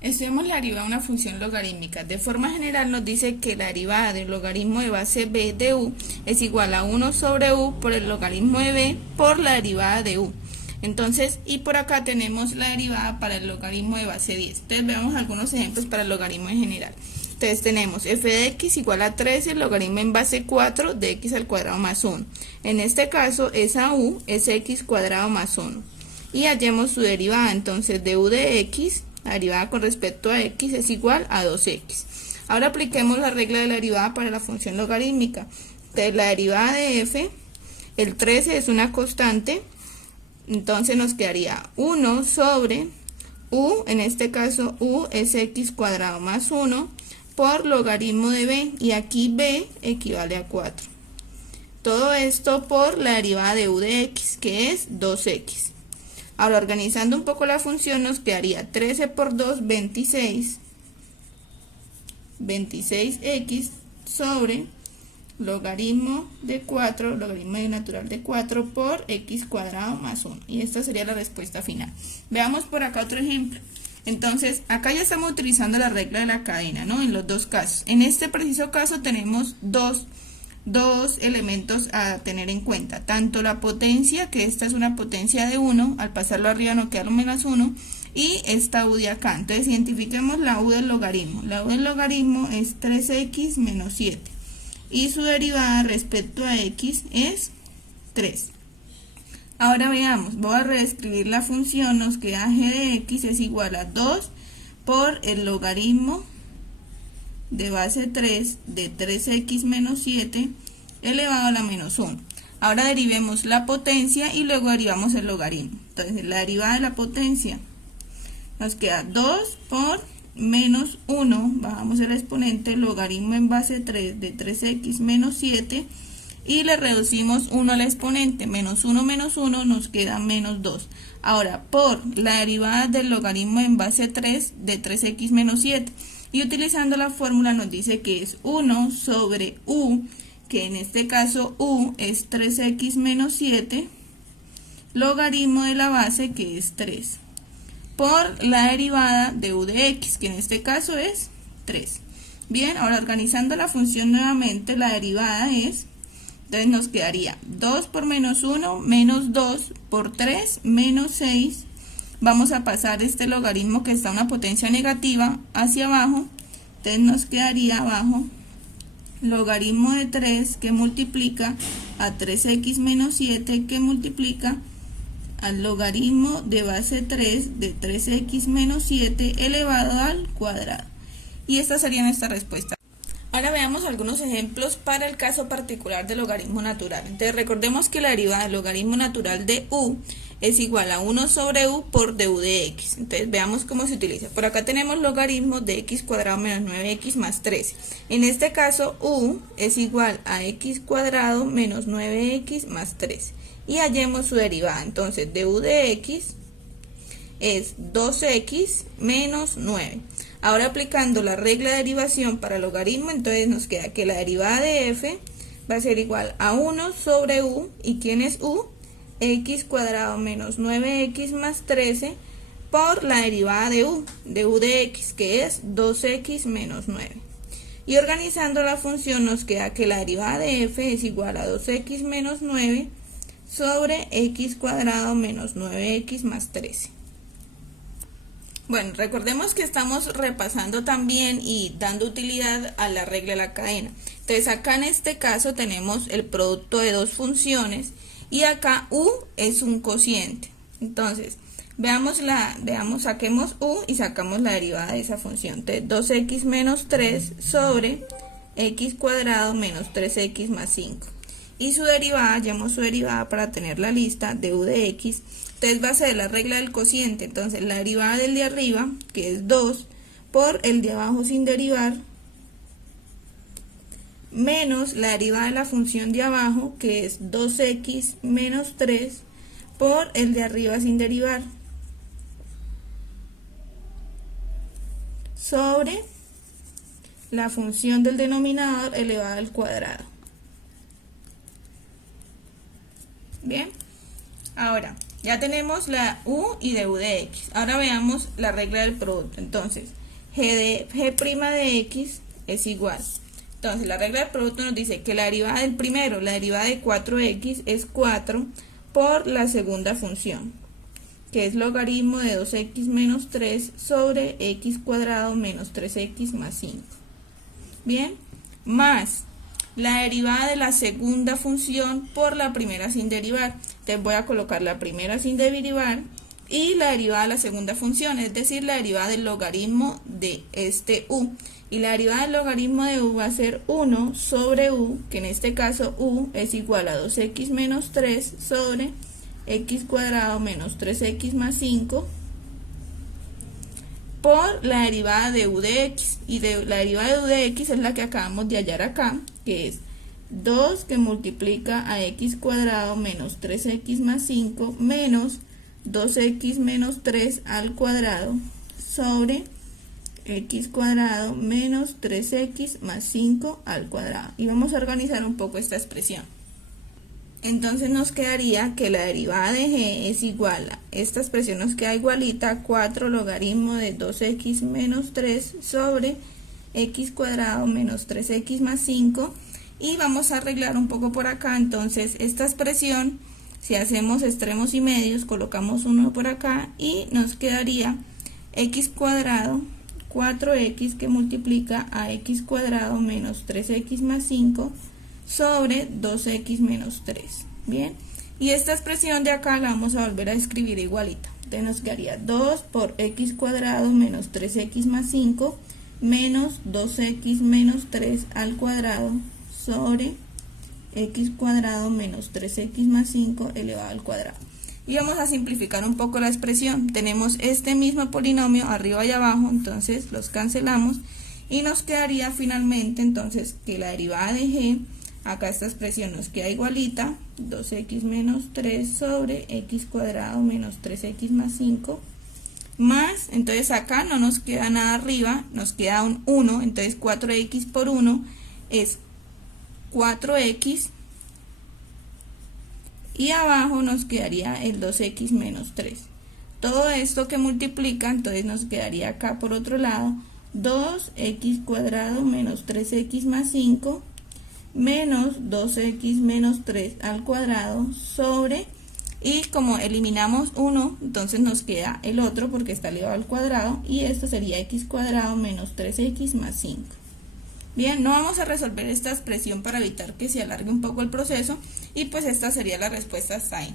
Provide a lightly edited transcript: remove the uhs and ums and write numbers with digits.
Estudiamos la derivada de una función logarítmica. De forma general nos dice que la derivada del logaritmo de base b de u es igual a 1 sobre u por el logaritmo de b por la derivada de u. Entonces, y por acá tenemos la derivada para el logaritmo de base 10. Entonces veamos algunos ejemplos para el logaritmo en general. Entonces tenemos f de x igual a 13, el logaritmo en base 4 de x al cuadrado más 1. En este caso, esa u es x cuadrado más 1. Y hallemos su derivada, entonces de u de x, la derivada con respecto a x es igual a 2x. Ahora apliquemos la regla de la derivada para la función logarítmica. Entonces la derivada de f, el 13 es una constante, entonces nos quedaría 1 sobre u, en este caso u es x cuadrado más 1 por logaritmo de b, y aquí b equivale a 4. Todo esto por la derivada de u de x, que es 2x. Ahora, organizando un poco la función, nos quedaría 13 por 2, 26, 26x sobre logaritmo de 4, logaritmo natural de 4 por x cuadrado más 1. Y esta sería la respuesta final. Veamos por acá otro ejemplo. Entonces, acá ya estamos utilizando la regla de la cadena, ¿no? En los dos casos. En este preciso caso tenemos dos elementos a tener en cuenta, tanto la potencia, que esta es una potencia de 1, al pasarlo arriba no queda lo menos 1, y esta u de acá. Entonces identifiquemos la u del logaritmo. La u del logaritmo es 3x menos 7, y su derivada respecto a x es 3. Ahora veamos, voy a reescribir la función, nos queda g de x es igual a 2 por el logaritmo de base 3 de 3x menos 7 elevado a la menos 1. Ahora derivemos la potencia y luego derivamos el logaritmo. Entonces la derivada de la potencia nos queda 2 por menos 1, bajamos el exponente, logaritmo en base 3 de 3x menos 7, y le reducimos 1 al exponente, menos 1 nos queda menos 2. Ahora, por la derivada del logaritmo en base 3 de 3x menos 7, y utilizando la fórmula nos dice que es 1 sobre u, que en este caso u es 3x menos 7, logaritmo de la base, que es 3, por la derivada de u de x, que en este caso es 3. Bien, ahora organizando la función nuevamente, la derivada es, entonces nos quedaría 2 por menos 1, menos 2 por 3, menos 6. Vamos a pasar este logaritmo que está a una potencia negativa hacia abajo, entonces nos quedaría abajo logaritmo de 3 que multiplica a 3x menos 7 que multiplica al logaritmo de base 3 de 3x menos 7 elevado al cuadrado. Y esta sería nuestra respuesta. Ahora veamos algunos ejemplos para el caso particular del logaritmo natural. Entonces recordemos que la derivada del logaritmo natural de u es igual a 1 sobre u por du de x. Entonces veamos cómo se utiliza. Por acá tenemos logaritmo de x cuadrado menos 9x más 13. En este caso u es igual a x cuadrado menos 9x más 13. Y hallemos su derivada. Entonces du de x es 2x menos 9. Ahora aplicando la regla de derivación para logaritmo, entonces nos queda que la derivada de f va a ser igual a 1 sobre u, ¿y quién es u? X cuadrado menos 9x más 13 por la derivada de u de x, que es 2x menos 9. Y organizando la función nos queda que la derivada de f es igual a 2x menos 9 sobre x cuadrado menos 9x más 13. Bueno, recordemos que estamos repasando también y dando utilidad a la regla de la cadena. Entonces acá en este caso tenemos el producto de dos funciones y acá u es un cociente. Entonces saquemos u y sacamos la derivada de esa función. Entonces 2x menos 3 sobre x cuadrado menos 3x más 5. Y su derivada, hallemos su derivada para tener la lista de u de x. Entonces va a ser la regla del cociente, entonces la derivada del de arriba, que es 2, por el de abajo sin derivar, menos la derivada de la función de abajo, que es 2x menos 3, por el de arriba sin derivar, sobre la función del denominador elevada al cuadrado. Bien, ahora Ya tenemos la u y de u de x. Ahora veamos la regla del producto. Entonces, g' de x es igual. Entonces, la regla del producto nos dice que la derivada del primero, la derivada de 4x es 4 por la segunda función, que es logaritmo de 2x menos 3 sobre x cuadrado menos 3x más 5. Bien, más la derivada de la segunda función por la primera sin derivar. Entonces voy a colocar la primera sin derivar y la derivada de la segunda función, es decir, la derivada del logaritmo de este u. Y la derivada del logaritmo de u va a ser 1 sobre u, que en este caso u es igual a 2x menos 3 sobre x cuadrado menos 3x más 5 por la derivada de u de x. Y la derivada de u de x es la que acabamos de hallar acá, que es 2 que multiplica a x cuadrado menos 3x más 5 menos 2x menos 3 al cuadrado sobre x cuadrado menos 3x más 5 al cuadrado. Y vamos a organizar un poco esta expresión. Entonces nos quedaría que la derivada de g es igual a, esta expresión nos queda igualita a 4 logaritmo de 2x menos 3 sobre x cuadrado menos 3x más 5. Y vamos a arreglar un poco por acá. Entonces esta expresión, si hacemos extremos y medios, colocamos uno por acá y nos quedaría x cuadrado 4x que multiplica a x cuadrado menos 3x más 5 sobre 2x menos 3. Bien, y esta expresión de acá la vamos a volver a escribir igualita. Entonces nos quedaría 2 por x cuadrado menos 3x más 5 menos 2x menos 3 al cuadrado sobre x cuadrado menos 3x más 5 elevado al cuadrado. Y vamos a simplificar un poco la expresión. Tenemos este mismo polinomio arriba y abajo, entonces los cancelamos y nos quedaría finalmente entonces que la derivada de g, acá esta expresión nos queda igualita, 2x menos 3 sobre x cuadrado menos 3x más 5, más, entonces acá no nos queda nada arriba, nos queda un 1, entonces 4x por 1 es 4x, y abajo nos quedaría el 2x menos 3. Todo esto que multiplica, entonces nos quedaría acá por otro lado 2x cuadrado menos 3x más 5 menos 2x menos 3 al cuadrado sobre, y como eliminamos 1, entonces nos queda el otro porque está elevado al cuadrado, y esto sería x cuadrado menos 3x más 5. Bien, no vamos a resolver esta expresión para evitar que se alargue un poco el proceso, y pues esta sería la respuesta hasta ahí.